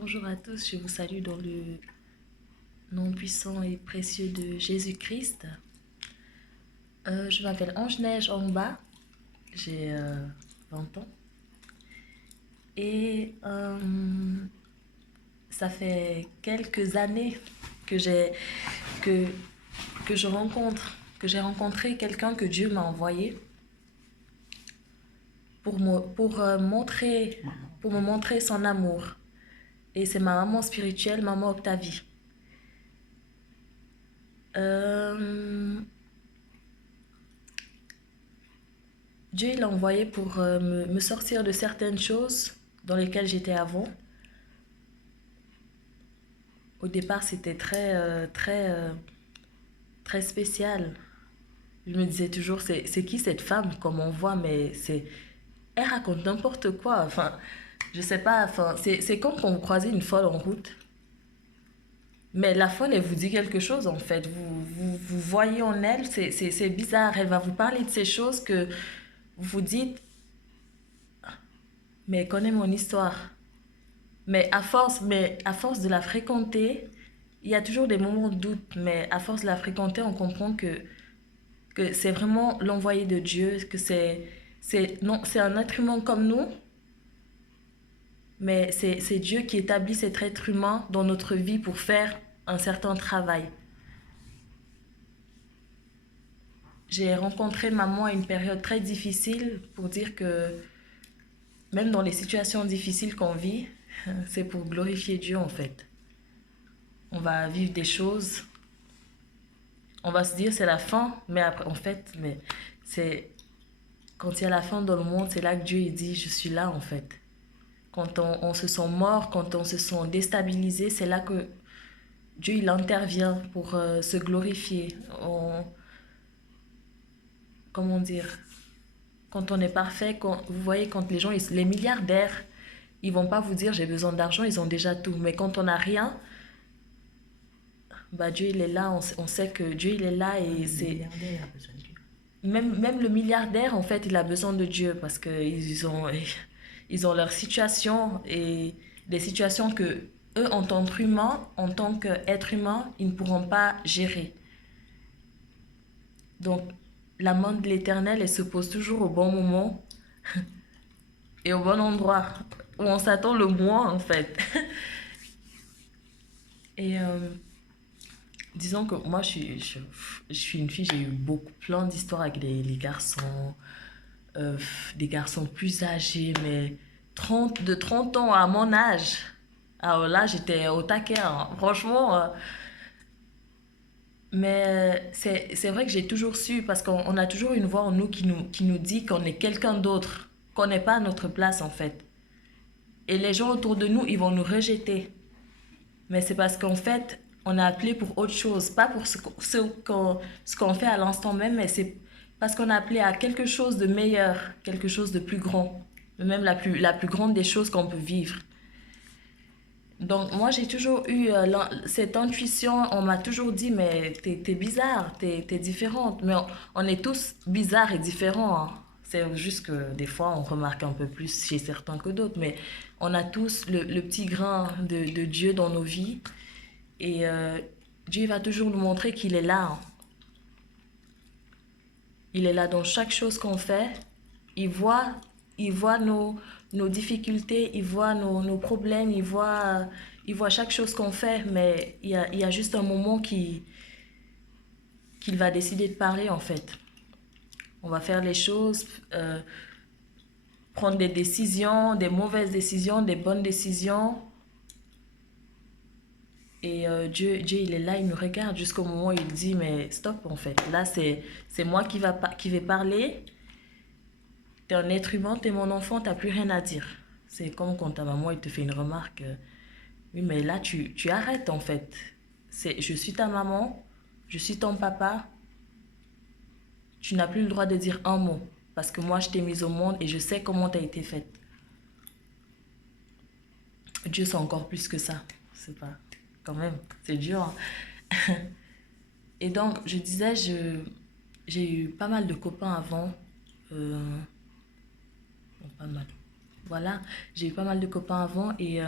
Bonjour à tous, je vous salue dans le nom puissant et précieux de Jésus-Christ. Je m'appelle Ange-Neige Ongba, j'ai 20 ans et ça fait quelques années que que, que j'ai rencontré quelqu'un que Dieu m'a envoyé pour me montrer son amour. Et c'est ma maman spirituelle, maman Octavie. Dieu l'a envoyé pour me sortir de certaines choses dans lesquelles j'étais avant. Au départ, c'était très spécial. Je me disais toujours, c'est qui cette femme comme on voit, mais elle raconte n'importe quoi. Enfin, je sais pas, enfin, c'est comme quand vous croisez une folle en route. Mais la folle, elle vous dit quelque chose en fait. Vous voyez en elle, c'est bizarre. Elle va vous parler de ces choses que vous vous dites, mais elle connaît mon histoire. Mais à force de la fréquenter, il y a toujours des moments de doute. Mais à force de la fréquenter, on comprend que c'est vraiment l'envoyé de Dieu, que non, c'est un être humain comme nous, mais c'est Dieu qui établit cet être humain dans notre vie pour faire un certain travail. J'ai rencontré maman à une période très difficile pour dire que même dans les situations difficiles qu'on vit, c'est pour glorifier Dieu en fait. On va vivre des choses, on va se dire c'est la fin, mais après, en fait, mais c'est quand il y a la fin dans le monde, c'est là que Dieu il dit je suis là en fait. Quand on se sent mort, quand on se sent déstabilisé, c'est là que Dieu il intervient pour se glorifier. Comment dire, quand on est parfait, vous voyez, quand les gens, les milliardaires, ils vont pas vous dire j'ai besoin d'argent, ils ont déjà tout. Mais quand on n'a rien, bah Dieu il est là, on sait que Dieu il est là et c'est... Même le milliardaire, en fait, il a besoin de Dieu parce ils ont leur situation et des situations que eux, en tant qu'être humain, ils ne pourront pas gérer. Donc, la main de l'Éternel, elle se pose toujours au bon moment et au bon endroit où on s'attend le moins, en fait. Et disons que moi, je suis une fille, j'ai eu plein d'histoires avec les garçons, des garçons plus âgés, mais de 30 ans à mon âge. Alors là, j'étais au taquet, hein. Franchement. Mais c'est vrai que j'ai toujours su, parce qu'on a toujours une voix en nous qui nous dit qu'on est quelqu'un d'autre, qu'on n'est pas à notre place en fait. Et les gens autour de nous, ils vont nous rejeter. Mais c'est parce qu'en fait, on a appelé pour autre chose, pas pour ce qu'on fait à l'instant même, mais c'est parce qu'on a appelé à quelque chose de meilleur, quelque chose de plus grand, même la plus grande des choses qu'on peut vivre. Donc moi j'ai toujours eu cette intuition, on m'a toujours dit mais t'es bizarre, t'es différente. Mais on est tous bizarres et différents, hein. C'est juste que des fois on remarque un peu plus chez certains que d'autres, mais on a tous le petit grain de Dieu dans nos vies. Et Dieu va toujours nous montrer qu'il est là, hein. Il est là dans chaque chose qu'on fait. Il voit, il voit nos difficultés, il voit nos problèmes, il voit chaque chose qu'on fait, mais il y a juste un moment qu'il va décider de parler en fait. On va faire les choses, prendre des décisions, des mauvaises décisions, des bonnes décisions. Et Dieu, il est là, il nous regarde jusqu'au moment où il dit, mais stop en fait. Là, c'est moi qui vais parler. T'es un être humain, t'es mon enfant, t'as plus rien à dire. C'est comme quand ta maman elle te fait une remarque. Oui, mais là, tu arrêtes en fait. Je suis ta maman, je suis ton papa. Tu n'as plus le droit de dire un mot. Parce que moi, je t'ai mise au monde et je sais comment t'as été faite. Dieu, c'est encore plus que ça. C'est pas... Quand même, c'est dur, hein. Et donc, je disais, j'ai eu pas mal de copains avant. Bon, pas mal. Voilà, j'ai eu pas mal de copains avant et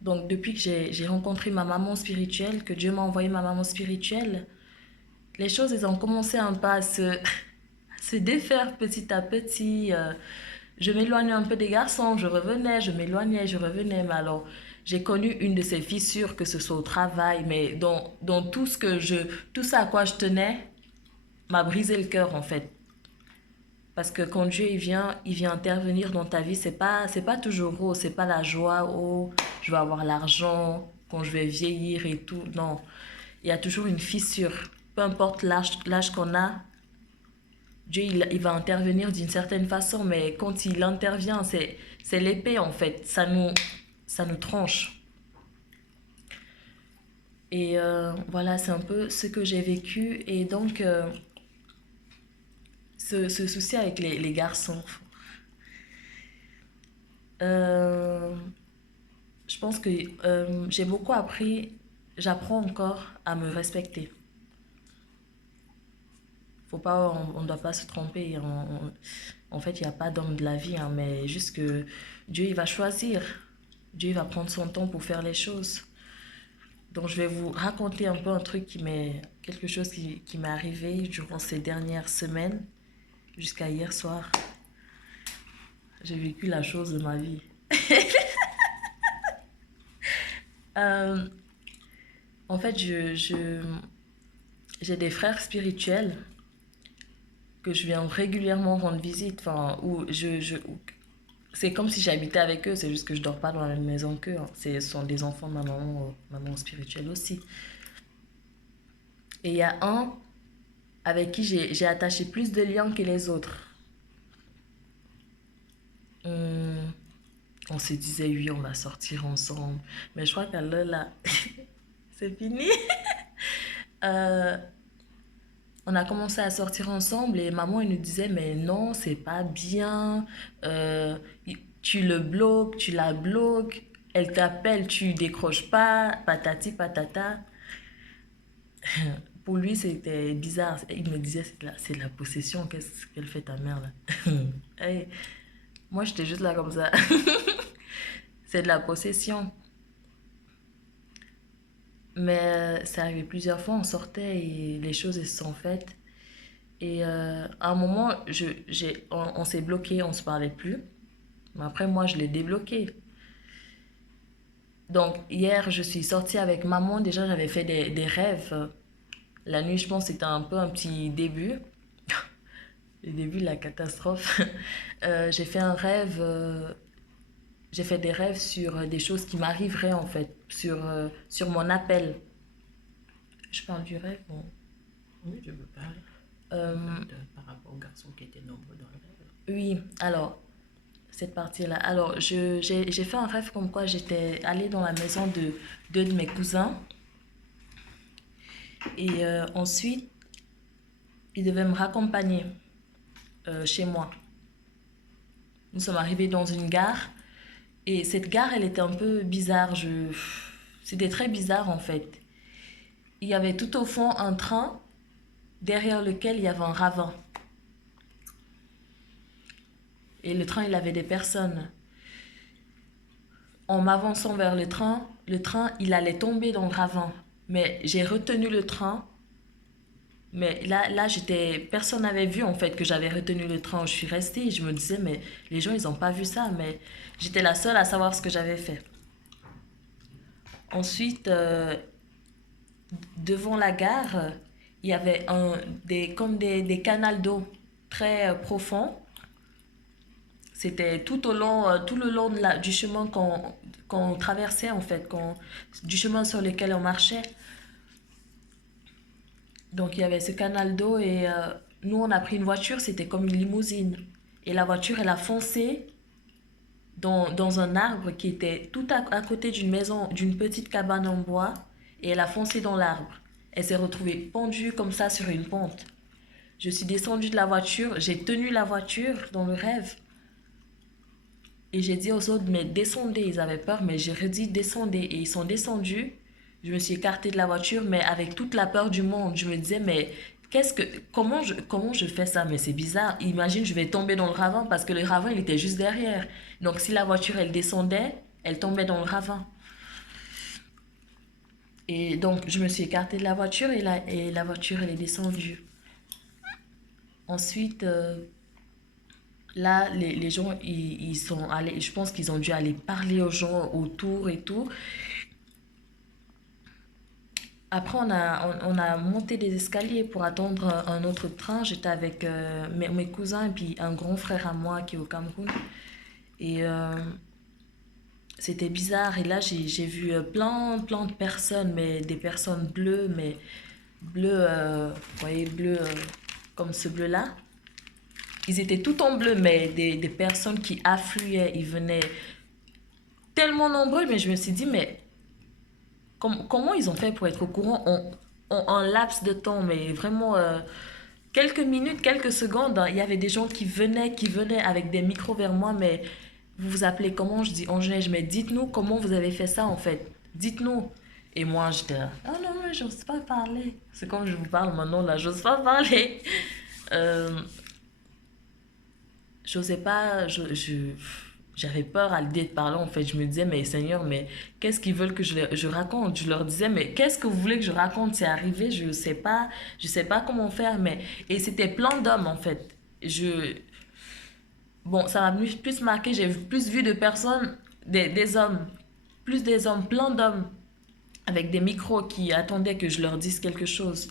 donc depuis que j'ai rencontré ma maman spirituelle, que Dieu m'a envoyé ma maman spirituelle, les choses elles ont commencé un peu à se défaire petit à petit. Je m'éloignais un peu des garçons, je revenais, je m'éloignais, je revenais. Mais alors, j'ai connu une de ces fissures, que ce soit au travail, mais dans tout tout ça à quoi je tenais, m'a brisé le cœur en fait. Parce que quand Dieu il vient intervenir dans ta vie, c'est pas toujours rose, c'est pas la joie, oh, je vais avoir l'argent, quand je vais vieillir et tout. Non, il y a toujours une fissure. Peu importe l'âge qu'on a, Dieu il va intervenir d'une certaine façon, mais quand il intervient, c'est l'épée en fait. Ça nous tranche. Et voilà, c'est un peu ce que j'ai vécu. Et donc, ce souci avec les garçons. Euh, je pense que j'ai beaucoup appris, j'apprends encore à me respecter. Faut pas, on ne doit pas se tromper. En fait, il n'y a pas d'homme de la vie, hein, mais juste que Dieu, il va choisir. Dieu il va prendre son temps pour faire les choses. Donc, je vais vous raconter un peu un truc quelque chose qui m'est arrivé durant ces dernières semaines, jusqu'à hier soir. J'ai vécu la chose de ma vie. Euh, en fait, j'ai des frères spirituels que je viens régulièrement rendre visite. Enfin, c'est comme si j'habitais avec eux, c'est juste que je dors pas dans la même maison qu'eux, hein. Ce sont des enfants de maman spirituelle aussi. Et il y a un avec qui j'ai attaché plus de liens que les autres. On, on se disait, oui, on va sortir ensemble. Mais je crois qu'à l'heure là, c'est fini. Euh, on a commencé à sortir ensemble et maman, elle nous disait, mais non, c'est pas bien. Euh, Tu le bloques, tu la bloques. Elle t'appelle, tu décroches pas. Patati patata. Pour lui, c'était bizarre. Il me disait, c'est de la possession. Qu'est-ce qu'elle fait ta mère là? Hey, moi, j'étais juste là comme ça. C'est de la possession. Mais c'est arrivé plusieurs fois, on sortait et les choses elles se sont faites. Et à un moment, on s'est bloqué, on se parlait plus. Mais après, moi, je l'ai débloqué. Donc, hier, je suis sortie avec maman. Déjà, j'avais fait des rêves. La nuit, je pense, c'était un peu un petit début. Le début de la catastrophe. J'ai fait un rêve. J'ai fait des rêves sur des choses qui m'arriveraient, en fait. Sur mon appel. Je parle du rêve, bon. Oui, je veux parler. Euh, Par rapport aux garçons qui étaient nombreux dans le rêve. oui, alors, cette partie-là. Alors, j'ai fait un rêve comme quoi j'étais allée dans la maison de deux de mes cousins. Et ensuite, ils devaient me raccompagner chez moi. Nous sommes arrivés dans une gare. Et cette gare, elle était un peu bizarre. C'était très bizarre en fait. Il y avait tout au fond un train derrière lequel il y avait un ravin. Et le train, il avait des personnes. En m'avançant vers le train, il allait tomber dans le ravin. Mais j'ai retenu le train. Mais là personne n'avait vu en fait que j'avais retenu le train. Je suis restée et je me disais, mais les gens, ils n'ont pas vu ça. Mais j'étais la seule à savoir ce que j'avais fait. Ensuite, devant la gare, il y avait des canals d'eau très profonds. C'était tout le long du chemin qu'on traversait en fait, du chemin sur lequel on marchait. Donc il y avait ce canal d'eau et nous on a pris une voiture, c'était comme une limousine. Et la voiture elle a foncé dans un arbre qui était tout à côté d'une maison, d'une petite cabane en bois. Et elle a foncé dans l'arbre. Elle s'est retrouvée pendue comme ça sur une pente. Je suis descendue de la voiture, j'ai tenu la voiture dans le rêve. Et j'ai dit aux autres, mais descendez. Ils avaient peur, mais j'ai redit, descendez. Et ils sont descendus. Je me suis écartée de la voiture, mais avec toute la peur du monde. Je me disais, mais comment je fais ça? Mais c'est bizarre. Imagine, je vais tomber dans le ravin parce que le ravin, il était juste derrière. Donc, si la voiture, elle descendait, elle tombait dans le ravin. Et donc, je me suis écartée de la voiture et la voiture, elle est descendue. Ensuite, là, les gens, ils sont allés, je pense qu'ils ont dû aller parler aux gens autour et tout. Après, on a monté des escaliers pour attendre un autre train. J'étais avec mes cousins et puis un grand frère à moi qui est au Cameroun. Et c'était bizarre. Et là, j'ai vu plein de personnes, mais des personnes bleues, mais bleues, vous voyez, bleues comme ce bleu-là. Ils étaient tout en bleu, mais des personnes qui affluaient. Ils venaient tellement nombreux, mais je me suis dit, mais comment ils ont fait pour être au courant en un laps de temps, mais vraiment quelques minutes, quelques secondes, hein. Il y avait des gens qui venaient avec des micros vers moi, mais vous vous appelez comment? Je dis Angèle, mais dites-nous comment vous avez fait ça en fait. Dites-nous. Et moi, j'étais là, ah non, mais j'ose pas parler. C'est comme je vous parle maintenant là, j'ose pas parler. Euh, J'osais pas, j'avais peur à l'idée de parler en fait. Je me disais, mais Seigneur, mais qu'est-ce qu'ils veulent que je raconte? Je leur disais, mais qu'est-ce que vous voulez que je raconte? C'est arrivé, je sais pas comment faire, mais. Et c'était plein d'hommes en fait. Bon, ça m'a plus marqué, j'ai plus vu de personnes, des hommes, plus des hommes, plein d'hommes avec des micros qui attendaient que je leur dise quelque chose.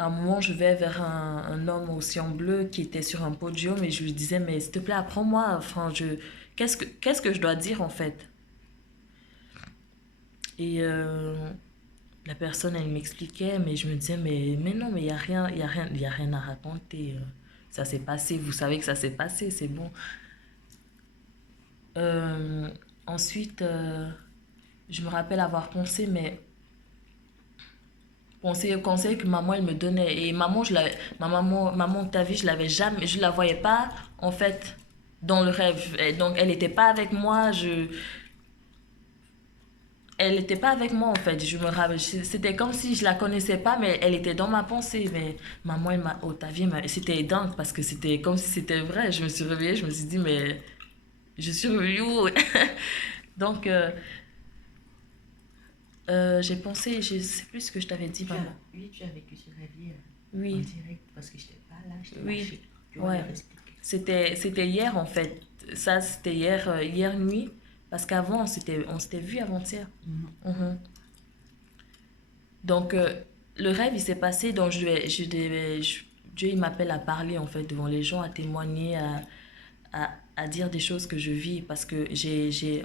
À un moment, je vais vers un homme aussi en bleu qui était sur un podium et je lui disais, mais s'il te plaît, apprends-moi. Enfin, qu'est-ce que je dois dire en fait? Et la personne, elle m'expliquait, mais je me disais, mais non, mais il y a rien à raconter. Ça s'est passé, vous savez que ça s'est passé, c'est bon. Euh, Ensuite, je me rappelle avoir pensé, mais conseil que maman elle me donnait et maman t'as vu je l'avais jamais je la voyais pas en fait dans le rêve. Et donc elle était pas avec moi, elle était pas avec moi en fait, je me rappelle c'était comme si je la connaissais pas mais elle était dans ma pensée. Mais maman elle m'a oh t'as vu c'était dingue parce que c'était comme si c'était vrai. Je me suis réveillée, je me suis dit mais je suis revenue où? Donc j'ai pensé, je sais plus ce que je t'avais dit maman. Oui, tu as vécu ce rêve hier en Oui. direct parce que je n'étais pas là, je t'ai Oui, lâché. Tu vas ouais. leur expliquer. C'était hier en fait. Ça, c'était hier, hier nuit. Parce qu'avant, on s'était vu avant-hier. Mhm. Mhm. Donc, le rêve, il s'est passé. Donc, Dieu, il m'appelle à parler en fait devant les gens, à témoigner, à dire des choses que je vis. Parce que je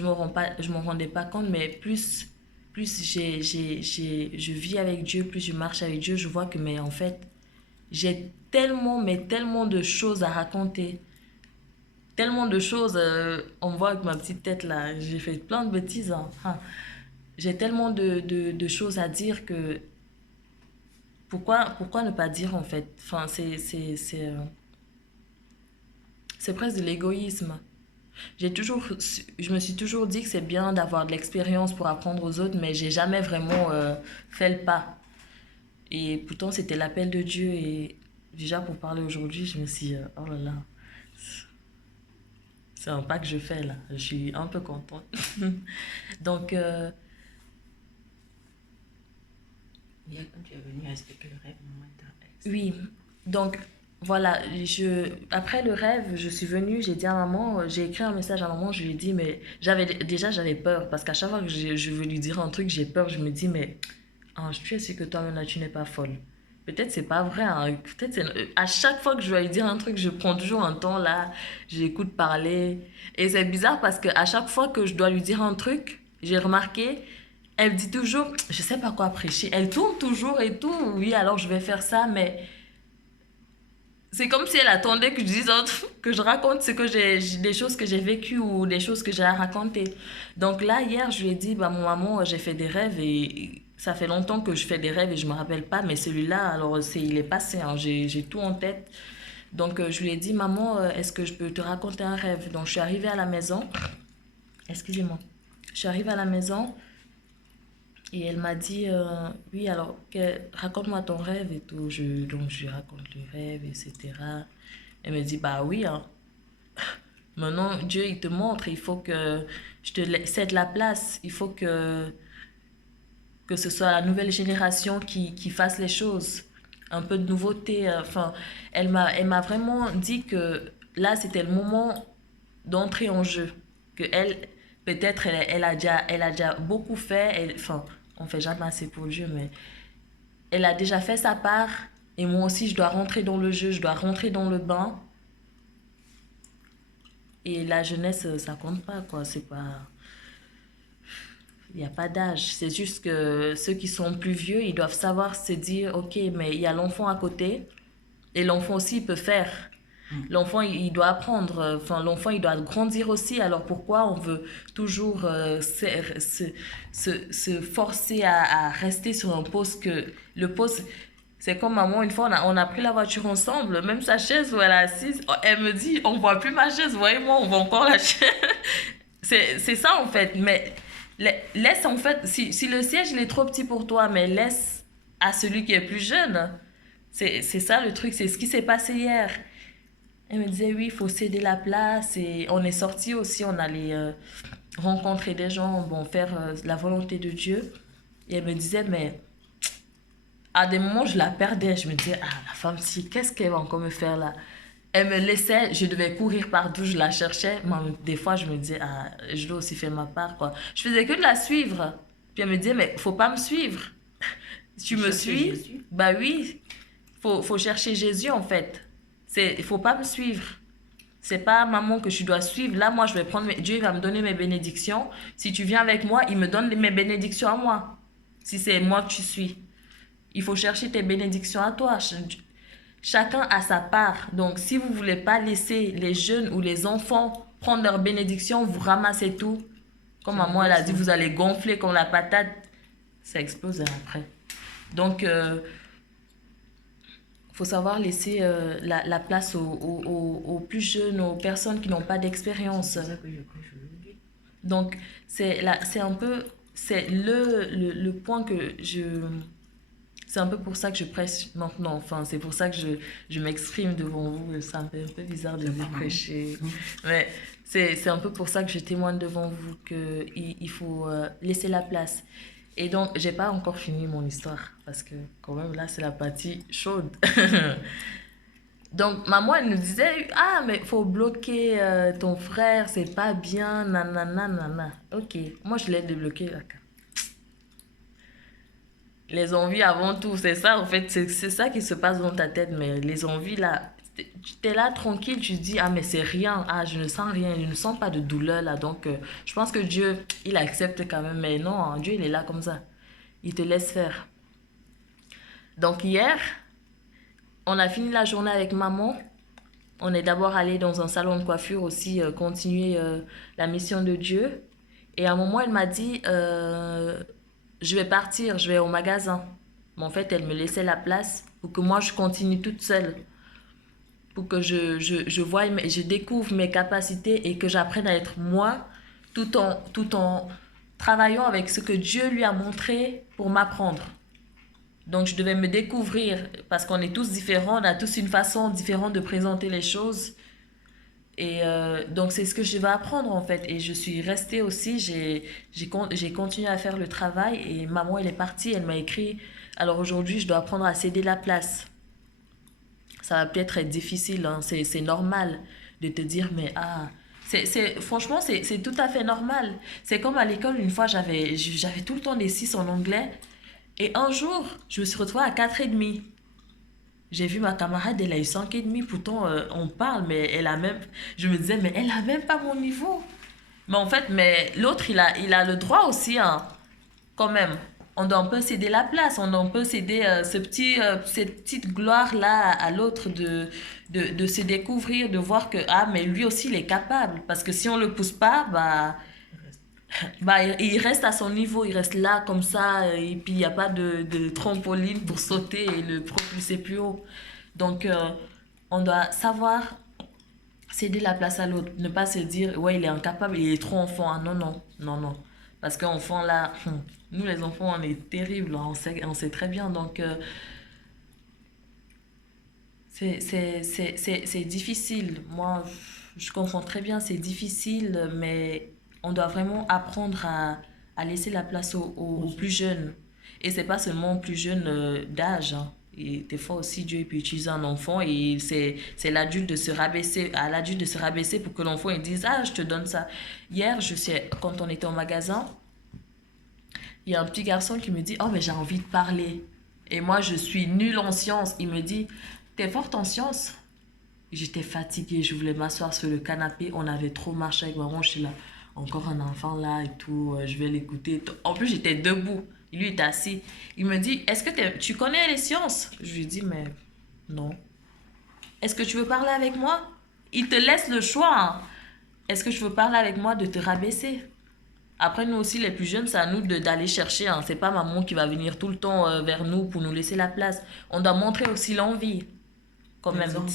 me rendais pas compte, mais plus je vis avec Dieu, plus je marche avec Dieu, je vois que, mais en fait, j'ai tellement, mais tellement de choses à raconter. Tellement de choses, on me voit avec ma petite tête là, j'ai fait plein de bêtises, hein. Ah. J'ai tellement de choses à dire que pourquoi ne pas dire en fait? Enfin, c'est presque de l'égoïsme. Je me suis toujours dit que c'est bien d'avoir de l'expérience pour apprendre aux autres, mais j'ai jamais vraiment fait le pas. Et pourtant, c'était l'appel de Dieu. Et déjà, pour parler aujourd'hui, je me suis dit, oh là là, c'est un pas que je fais là. Je suis un peu contente. Donc, Hier, quand tu es venu expliquer le rêve, maman t'a oui. expliqué. Donc, voilà. Après le rêve, je suis venue, j'ai dit à maman, j'ai écrit un message à maman, je lui ai dit, mais j'avais peur. Parce qu'à chaque fois que je veux lui dire un truc, j'ai peur. Je me dis, mais ah, je suis sûre que toi-même là, tu n'es pas folle. Peut-être c'est pas vrai, hein. Peut-être à chaque fois que je dois lui dire un truc, je prends toujours un temps là, j'écoute parler. Et c'est bizarre parce que à chaque fois que je dois lui dire un truc, j'ai remarqué, elle me dit toujours, je sais pas quoi prêcher. Elle tourne toujours et tout. Oui, alors je vais faire ça, mais c'est comme si elle attendait que je dise que je raconte des choses que j'ai vécues ou des choses que j'ai à raconter. Donc là, hier, je lui ai dit, bah, mon maman, j'ai fait des rêves et ça fait longtemps que je fais des rêves et je me rappelle pas, mais celui-là, alors il est passé, hein, j'ai tout en tête. Donc je lui ai dit, maman, est-ce que je peux te raconter un rêve? Donc je suis arrivée à la maison, excusez-moi, je suis arrivée à la maison Et elle m'a dit, oui, alors, raconte-moi ton rêve et tout. Donc, je lui raconte le rêve, etc. Elle me dit, bah oui, hein. Maintenant, Dieu, il te montre, il faut que je te cède la place. Il faut que ce soit la nouvelle génération qui fasse les choses. Un peu de nouveauté. Enfin, elle m'a vraiment dit que là, c'était le moment d'entrer en jeu. Que elle, peut-être, elle a déjà beaucoup fait. Enfin, on fait jamais assez pour Dieu, mais elle a déjà fait sa part. Et moi aussi, je dois rentrer dans le jeu, je dois rentrer dans le bain. Et la jeunesse, ça compte pas, quoi. C'est pas. Il n'y a pas d'âge. C'est juste que ceux qui sont plus vieux, ils doivent savoir se dire, OK, mais il y a l'enfant à côté. Et l'enfant aussi, il peut faire. L'enfant, il doit apprendre. Enfin, l'enfant, il doit grandir aussi. Alors pourquoi on veut toujours se forcer à rester sur un poste que le poste. C'est comme maman, une fois, on a pris la voiture ensemble, même sa chaise où elle est assise, elle me dit, on voit plus ma chaise, voyez-moi, on voit encore la chaise. C'est ça en fait, mais laisse en fait, si le siège il est trop petit pour toi, mais laisse à celui qui est plus jeune. C'est ça le truc, c'est ce qui s'est passé hier. Elle me disait, oui, il faut céder la place. Et on est sorti aussi, on allait rencontrer des gens, bon, faire la volonté de Dieu. Et elle me disait, mais à des moments, je la perdais. Je me disais, ah, la femme-ci, qu'est-ce qu'elle va encore me faire là? Elle me laissait, je devais courir partout, je la cherchais. Moi, des fois, je me disais, ah, je dois aussi faire ma part, quoi. Je faisais que de la suivre. Puis elle me disait, mais faut pas me suivre. Tu me suis? Jésus. Bah oui, faut chercher Jésus en fait. Il faut pas me suivre. C'est pas maman que je dois suivre. Là, moi, je vais prendre Dieu il va me donner mes bénédictions. Si tu viens avec moi, il me donne mes bénédictions à moi. Si c'est moi que tu suis. Il faut chercher tes bénédictions à toi. Chacun a sa part. Donc, si vous voulez pas laisser les jeunes ou les enfants prendre leurs bénédictions, vous ramassez tout. Comme maman, elle a dit, vous allez gonfler comme la patate. Ça explose après. Donc, faut savoir laisser la place aux plus jeunes, aux personnes qui n'ont pas d'expérience. C'est ça que je prêche aujourd'hui. Donc, c'est un peu, c'est le point que c'est un peu pour ça que je prêche maintenant. Enfin, c'est pour ça que je m'exprime devant vous. Ça me fait un peu bizarre de vous prêcher. Mais c'est un peu pour ça que je témoigne devant vous qu'il faut laisser la place. Et donc, j'ai pas encore fini mon histoire parce que quand même là, c'est la partie chaude. Donc, maman, elle nous disait, ah, mais faut bloquer ton frère, c'est pas bien, nanana, nanana. Ok, moi, je l'ai débloqué là. Les envies avant tout, c'est ça, en fait, c'est ça qui se passe dans ta tête, mais les envies là, tu t'es là tranquille, tu te dis, ah, mais c'est rien, ah, je ne sens rien, je ne sens pas de douleur là, donc je pense que Dieu, il accepte quand même, mais non, hein, Dieu, il est là comme ça, il te laisse faire. Donc, hier, on a fini la journée avec maman. On est d'abord allé dans un salon de coiffure aussi, continuer la mission de Dieu. Et à un moment, elle m'a dit, je vais partir, je vais au magasin. Mais en fait, elle me laissait la place pour que moi, je continue toute seule. Pour que je voie, je découvre mes capacités et que j'apprenne à être moi tout en travaillant avec ce que Dieu lui a montré pour m'apprendre. Donc, je devais me découvrir parce qu'on est tous différents, on a tous une façon différente de présenter les choses. Et donc, c'est ce que je vais apprendre en fait. Et je suis restée aussi, j'ai continué à faire le travail et maman, elle est partie, elle m'a écrit, alors aujourd'hui, je dois apprendre à céder la place. Ça va peut-être être difficile, hein, c'est normal de te dire, mais ah, franchement, c'est tout à fait normal. C'est comme à l'école, une fois, j'avais tout le temps des 6 en anglais. Et un jour, je me suis retrouvée à 4,5. J'ai vu ma camarade, elle a eu 5,5. Pourtant, on parle, mais elle a même. Je me disais, mais elle a même pas mon niveau. Mais en fait, mais l'autre, il a le droit aussi, hein, quand même. On doit un peu céder la place, on doit un peu céder cette petite gloire-là à l'autre de se découvrir, de voir que, ah, mais lui aussi, il est capable. Parce que si on le pousse pas, bah, il reste à son niveau, il reste là comme ça, et puis il n'y a pas de trampoline pour sauter et le propulser plus haut. Donc, on doit savoir céder la place à l'autre, ne pas se dire, ouais, il est incapable, il est trop enfant. Ah, non, non, non, non. Parce qu'enfant, là, nous les enfants, on est terribles, hein, on sait très bien. Donc, c'est difficile. Moi, je comprends très bien, c'est difficile, mais on doit vraiment apprendre à laisser la place aux plus jeunes. Et c'est pas seulement aux plus jeunes d'âge, hein. Et des fois aussi, Dieu il peut utiliser un enfant et c'est l'adulte de se rabaisser, à l'adulte de se rabaisser pour que l'enfant il dise, ah, je te donne ça. Hier, quand on était au magasin, il y a un petit garçon qui me dit, oh, mais j'ai envie de parler. Et moi, je suis nulle en sciences. Il me dit, t'es forte en sciences? J'étais fatiguée, je voulais m'asseoir sur le canapé. On avait trop marché avec maman. Je suis là, encore un enfant là et tout. Je vais l'écouter. En plus, j'étais debout. Lui était assis. Il me dit, est-ce que tu connais les sciences? Je lui dis, mais non. Est-ce que tu veux parler avec moi? Il te laisse le choix, hein. Est-ce que tu veux parler avec moi de te rabaisser? Après, nous aussi, les plus jeunes, c'est à nous d'aller chercher, hein. C'est pas maman qui va venir tout le temps vers nous pour nous laisser la place. On doit montrer aussi l'envie, quand même. L'exemple,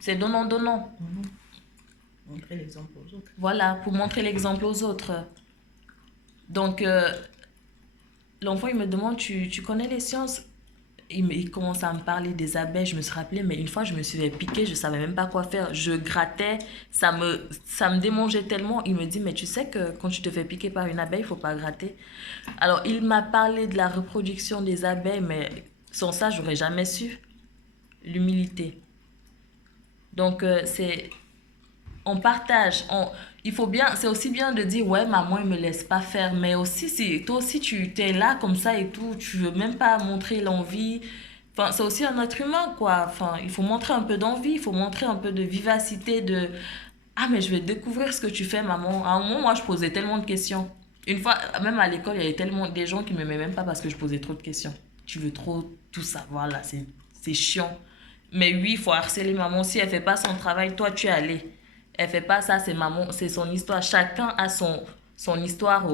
C'est donnant-donnant. Montrer l'exemple aux autres. Voilà, pour montrer l'exemple aux autres. Donc, l'enfant, il me demande, tu connais les sciences? Il commence à me parler des abeilles, je me suis rappelé, mais une fois, je me suis fait piquer, je savais même pas quoi faire. Je grattais, ça me démangeait tellement. Il me dit, mais tu sais que quand tu te fais piquer par une abeille, il faut pas gratter. Alors, il m'a parlé de la reproduction des abeilles, mais sans ça, j'aurais jamais su. L'humilité. Donc, on partage. Il faut bien, c'est aussi bien de dire, ouais, maman, il me laisse pas faire. Mais aussi, si toi aussi, tu t'es là comme ça et tout, tu veux même pas montrer l'envie. Enfin, c'est aussi un être humain, quoi. Enfin, il faut montrer un peu d'envie, il faut montrer un peu de vivacité, de, ah, mais je vais découvrir ce que tu fais, maman. À un moment, moi, je posais tellement de questions. Une fois, même à l'école, il y avait tellement des gens qui ne m'aimaient même pas parce que je posais trop de questions. Tu veux trop tout savoir, là, c'est chiant. Mais oui, il faut harceler maman. Si elle fait pas son travail, toi, tu es allé. Elle fait pas ça, c'est maman, c'est son histoire. Chacun a son histoire.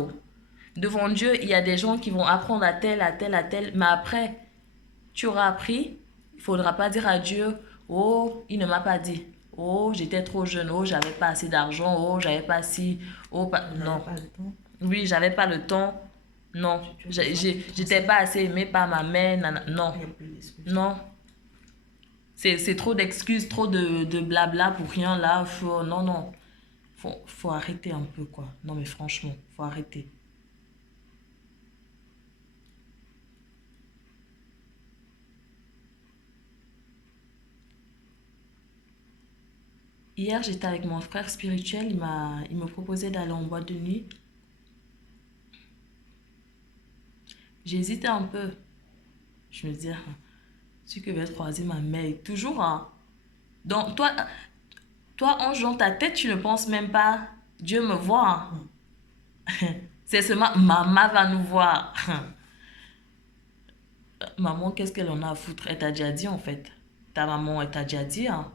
Devant Dieu, il y a des gens qui vont apprendre à tel, à tel, à tel. Mais après, tu auras appris. Il faudra pas dire à Dieu, oh, il ne m'a pas dit. Oh, j'étais trop jeune. Oh, j'avais pas assez d'argent. Oh, j'avais pas si. Oh, pas. Non. Pas le temps. Oui, j'avais pas le temps. Non. J'étais pas assez aimée par ma mère. Non. Il n'y a plus d'excuses. Non. C'est trop d'excuses, trop de blabla pour rien là. Non, non. Faut arrêter un peu, quoi. Non, mais franchement, faut arrêter. Hier, j'étais avec mon frère spirituel. Il me proposait d'aller en boîte de nuit. J'hésitais un peu. Je me disais, ce que va croiser ma mère. Toujours, hein. Donc, toi, ange, dans ta tête, tu ne penses même pas, Dieu me voit, hein. C'est seulement, maman va nous voir. Maman, qu'est-ce qu'elle en a à foutre? Elle t'a déjà dit, en fait. Ta maman, elle t'a déjà dit, hein.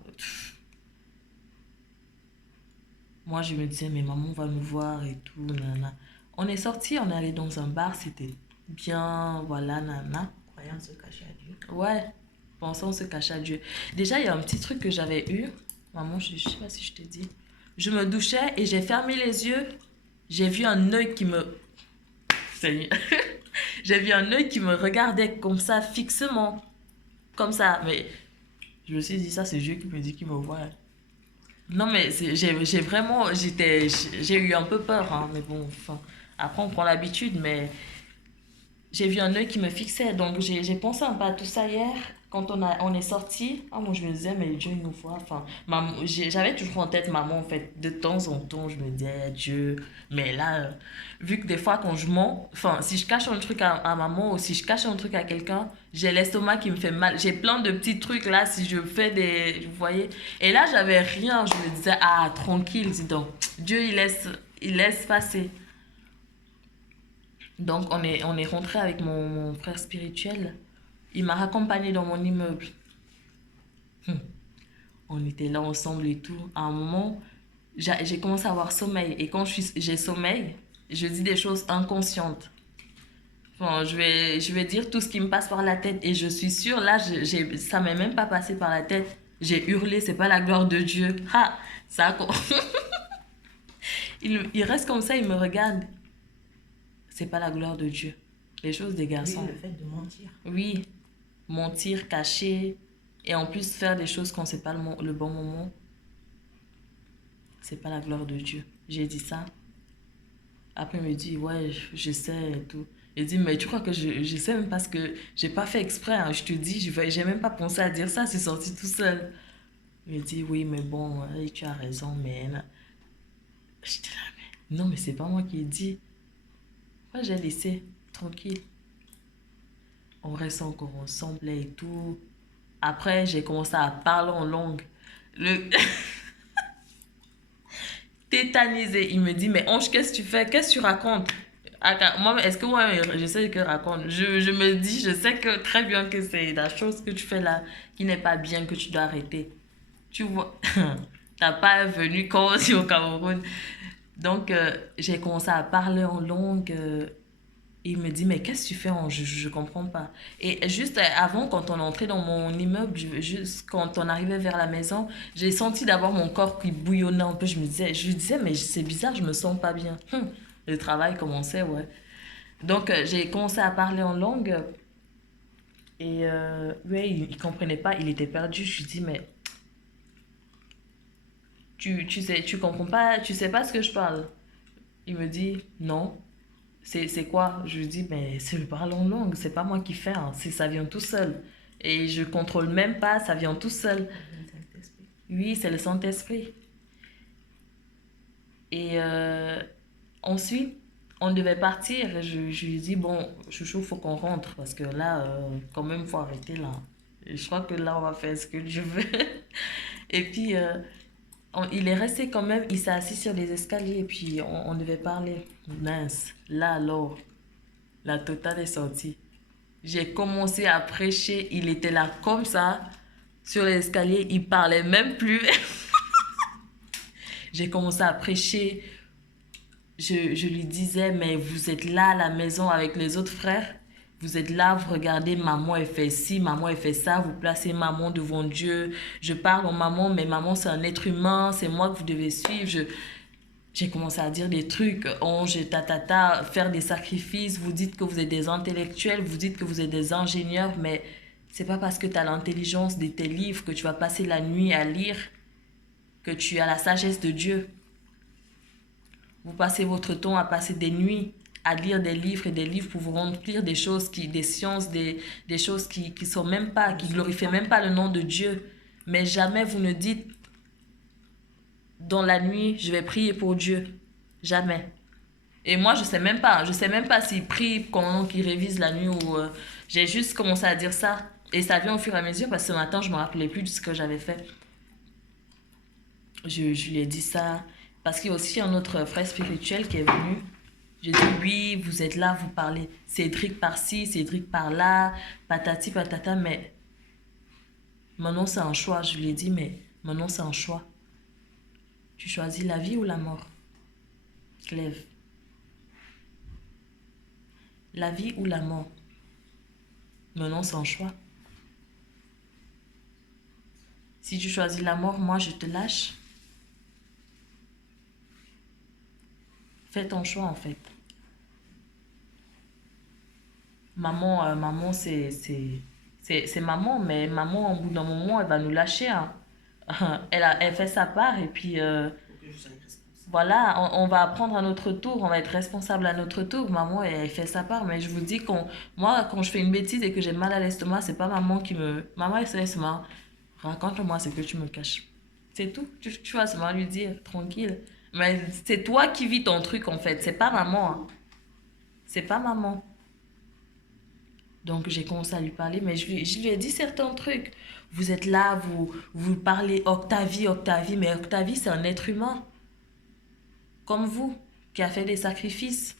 Moi, je me disais, mais maman va nous voir et tout, nana. On est sorti, on est allé dans un bar, c'était bien, voilà, nana. Croyant se cacher à Dieu. Ouais, pensons se cacher à Dieu. Déjà, il y a un petit truc que j'avais eu. Maman, je sais pas si je t'ai dit. Je me douchais et j'ai fermé les yeux. J'ai vu un œil qui me... Seigneur. J'ai vu un œil qui me regardait comme ça, fixement. Comme ça. Mais je me suis dit, ça, c'est Dieu qui me dit qu'il me voit. Non, mais j'ai vraiment... J'ai eu un peu peur, hein, mais bon, enfin... Après, on prend l'habitude, mais... J'ai vu un œil qui me fixait, donc j'ai pensé un peu à tout ça hier. Quand on est sorti, ah, moi je me disais, mais Dieu il nous voit. Enfin, j'avais toujours en tête maman, en fait. De temps en temps, je me disais, Dieu. Mais là, vu que des fois, quand je mens, enfin, si je cache un truc à maman ou si je cache un truc à quelqu'un, j'ai l'estomac qui me fait mal. J'ai plein de petits trucs là, si je fais des. Vous voyez? Et là, j'avais rien. Je me disais, ah, tranquille, dis donc. Dieu, il laisse passer. Donc, on est rentré avec mon frère spirituel. Il m'a raccompagné dans mon immeuble. On était là ensemble et tout. À un moment, j'ai commencé à avoir sommeil. Et quand j'ai sommeil, je dis des choses inconscientes. Enfin, je vais dire tout ce qui me passe par la tête. Et je suis sûre, là, ça m'est même pas passé par la tête. J'ai hurlé, c'est pas la gloire de Dieu. Ah, ça a... Il reste comme ça, il me regarde. C'est pas la gloire de Dieu. Les choses des Oui, garçons. le fait de mentir. Oui, mentir, cacher, et en plus faire des choses quand c'est pas le bon moment, c'est pas la gloire de Dieu. J'ai dit ça. Après, il me dit, ouais, je sais et tout. Il dit, mais tu crois que je sais même parce que j'ai pas fait exprès, hein. Je te dis, j'ai même pas pensé à dire ça, c'est sorti tout seul. Il me dit, oui, mais bon, tu as raison, mais... Je dis là, mais non, mais c'est pas moi qui ai dit. Moi, j'ai laissé tranquille. On reste encore ensemble et tout. Après, j'ai commencé à parler en langue. Le tétanisé, il me dit, mais Ange, qu'est-ce que tu fais? Qu'est-ce que tu racontes? Moi, est-ce que moi, je sais que je raconte? Je me dis, je sais que très bien que c'est la chose que tu fais là qui n'est pas bien, que tu dois arrêter. Tu vois, t'as pas venu quand aussi au Cameroun. Donc, j'ai commencé à parler en langue. Il me dit, mais qu'est-ce que tu fais? Je comprends pas. Et juste avant, quand on entrait dans mon immeuble, juste quand on arrivait vers la maison, j'ai senti d'abord mon corps qui bouillonnait un peu. Je lui disais, mais c'est bizarre, je me sens pas bien. Le travail commençait, ouais. Donc, j'ai commencé à parler en langue. Et ouais, il comprenait pas, il était perdu. Je lui dis, mais tu comprends pas, tu sais pas ce que je parle. Il me dit, non. C'est quoi? Je lui dis, mais c'est le parler en langue, c'est pas moi qui fais, hein. Ça vient tout seul. Et je contrôle même pas, ça vient tout seul. Oui, c'est le Saint-Esprit. Et ensuite, on devait partir. Je lui dis, bon, chouchou, faut qu'on rentre parce que là, quand même, faut arrêter là. Je crois que là, on va faire ce que je veux. Et puis, il est resté quand même, il s'est assis sur les escaliers et puis on devait parler. Mince, là alors, la totale est sortie. J'ai commencé à prêcher, il était là comme ça, sur l'escalier, il parlait même plus. J'ai commencé à prêcher, je lui disais, mais vous êtes là à la maison avec les autres frères, vous êtes là, vous regardez, maman elle fait ci, maman elle fait ça, vous placez maman devant Dieu, je parle en maman, mais maman c'est un être humain, c'est moi que vous devez suivre, j'ai commencé à dire des trucs, ange, tatata, faire des sacrifices. Vous dites que vous êtes des intellectuels, vous dites que vous êtes des ingénieurs, mais c'est pas parce que tu as l'intelligence de tes livres que tu vas passer la nuit à lire que tu as la sagesse de Dieu. Vous passez votre temps à passer des nuits à lire des livres et des livres pour vous remplir des choses, des sciences, des choses qui sont même pas, qui glorifient même pas le nom de Dieu. Mais jamais vous ne dites dans la nuit, je vais prier pour Dieu. Jamais. Et moi, je sais même pas s'il prie, comment qu'il révise la nuit ou j'ai juste commencé à dire ça. Et ça vient au fur et à mesure parce que ce matin, je me rappelais plus de ce que j'avais fait. Je lui ai dit ça parce qu'il y a aussi un autre frère spirituel qui est venu. J'ai dit, oui, vous êtes là, vous parlez Cédric par-ci, Cédric par-là, patati patata, mais maintenant c'est un choix. Je lui ai dit, mais maintenant c'est un choix. Tu choisis la vie ou la mort? Clève. La vie ou la mort? Maintenant c'est un choix. Si tu choisis la mort, moi je te lâche. Fais ton choix en fait. Maman c'est maman, mais maman au bout d'un moment elle va nous lâcher, hein. Elle fait sa part et puis voilà, on va apprendre à notre tour, on va être responsable à notre tour. Maman elle fait sa part, mais je vous dis moi quand je fais une bêtise et que j'ai mal à l'estomac, c'est pas maman qui me... Maman elle se laisse mal. Raconte-moi ce que tu me caches. C'est tout. Tu vas seulement lui dire, tranquille. Mais c'est toi qui vis ton truc en fait. C'est pas maman, hein. C'est pas maman. Donc j'ai commencé à lui parler, mais je lui ai dit certains trucs. Vous êtes là, vous parlez Octavie, Octavie, mais Octavie c'est un être humain. Comme vous, qui a fait des sacrifices.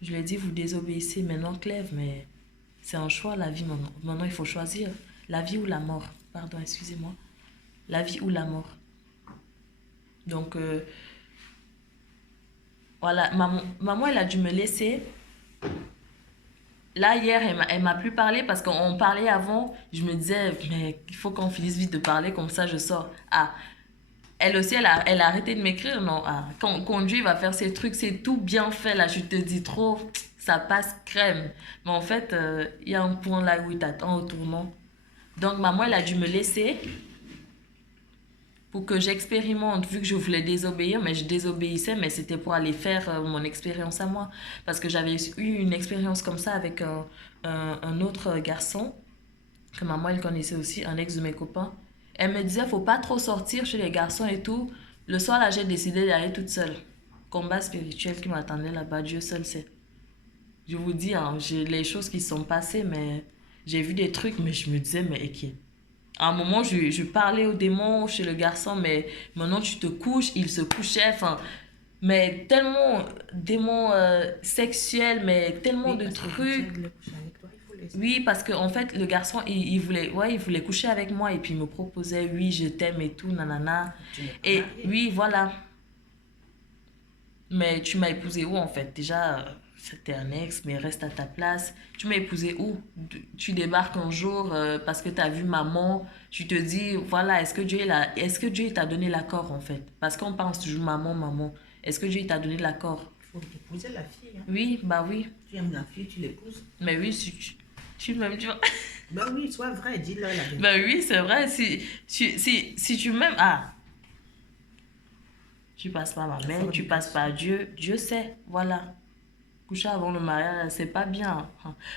Je lui ai dit, vous désobéissez maintenant, Clèves, mais c'est un choix, la vie maintenant. Maintenant, il faut choisir la vie ou la mort. Pardon, excusez-moi. La vie ou la mort. Donc, voilà, maman, elle a dû me laisser. Là, hier, elle m'a plus parlé parce qu'on parlait avant. Je me disais, mais il faut qu'on finisse vite de parler, comme ça je sors. Ah, elle aussi, elle a arrêté de m'écrire, non? Ah, quand Dieu va faire ses trucs, c'est tout bien fait, là, je te dis trop, ça passe crème. Mais en fait, il y a un point là où il t'attend au tournant. Donc, maman, elle a dû me laisser pour que j'expérimente, vu que je voulais désobéir, mais je désobéissais, mais c'était pour aller faire mon expérience à moi. Parce que j'avais eu une expérience comme ça avec un autre garçon, que maman, elle connaissait aussi, un ex de mes copains. Elle me disait, faut pas trop sortir chez les garçons et tout. Le soir, là, j'ai décidé d'aller toute seule. Combat spirituel qui m'attendait là-bas, Dieu seul sait. Je vous dis, hein, j'ai les choses qui sont passées, mais j'ai vu des trucs, mais je me disais, mais ok. À un moment, je parlais au démon chez le garçon, mais maintenant tu te couches, il se couchait, enfin, mais tellement démon sexuel, mais tellement Oui, de parce que quand il trucs. voulait coucher avec toi, il faut laisser. Oui, parce que en fait, le garçon, il voulait, ouais, il voulait coucher avec moi et puis il me proposait, oui, je t'aime et tout, nanana. Tu n'es pas Et mariée. oui, voilà. Mais tu m'as épousé où en fait? Déjà, c'était un ex, mais reste à ta place. Tu m'as épousé où? Tu débarques un jour parce que tu as vu maman. Tu te dis, voilà, est-ce que Dieu il t'a donné l'accord en fait? Parce qu'on pense toujours maman, maman. Est-ce que Dieu il t'a donné l'accord? Il faut épouser la fille. Hein. Oui, bah oui. Tu aimes la fille, tu l'épouses. Mais oui, tu m'aimes, tu vois. Ben oui, sois vrai, dis-leur la vérité. Bah oui, c'est vrai. Si tu m'aimes, ah, tu passes par ma mère, tu passes par Dieu. Dieu sait, voilà. Coucher avant le mariage, c'est pas bien.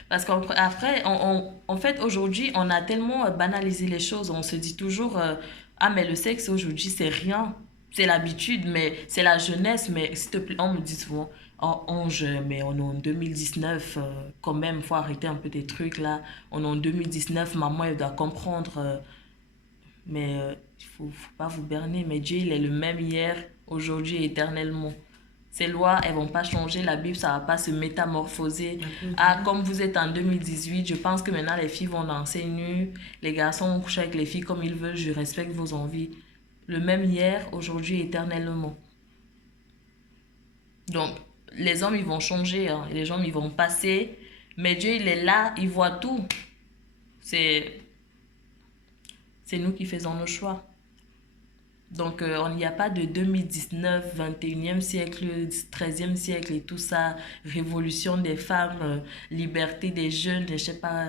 Parce qu'après, en fait, aujourd'hui, on a tellement banalisé les choses. On se dit toujours, ah, mais le sexe aujourd'hui, c'est rien. C'est l'habitude, mais c'est la jeunesse. Mais s'il te plaît, on me dit souvent, oh, Ange, mais on est en 2019, quand même, faut arrêter un peu des trucs là. On est en 2019, maman, elle doit comprendre. Mais faut pas vous berner. Mais Dieu, il est le même hier, aujourd'hui et éternellement. Ces lois, elles vont pas changer. La Bible, ça va pas se métamorphoser. Ah, comme vous êtes en 2018, je pense que maintenant les filles vont danser nues. Les garçons vont coucher avec les filles comme ils veulent. Je respecte vos envies. Le même hier, aujourd'hui, éternellement. Donc, les hommes, ils vont changer. Hein. Les hommes, ils vont passer. Mais Dieu, il est là. Il voit tout. C'est nous qui faisons nos choix. Donc, il n'y a pas de 2019, 21e siècle, 13e siècle et tout ça, révolution des femmes, liberté des jeunes, je sais pas,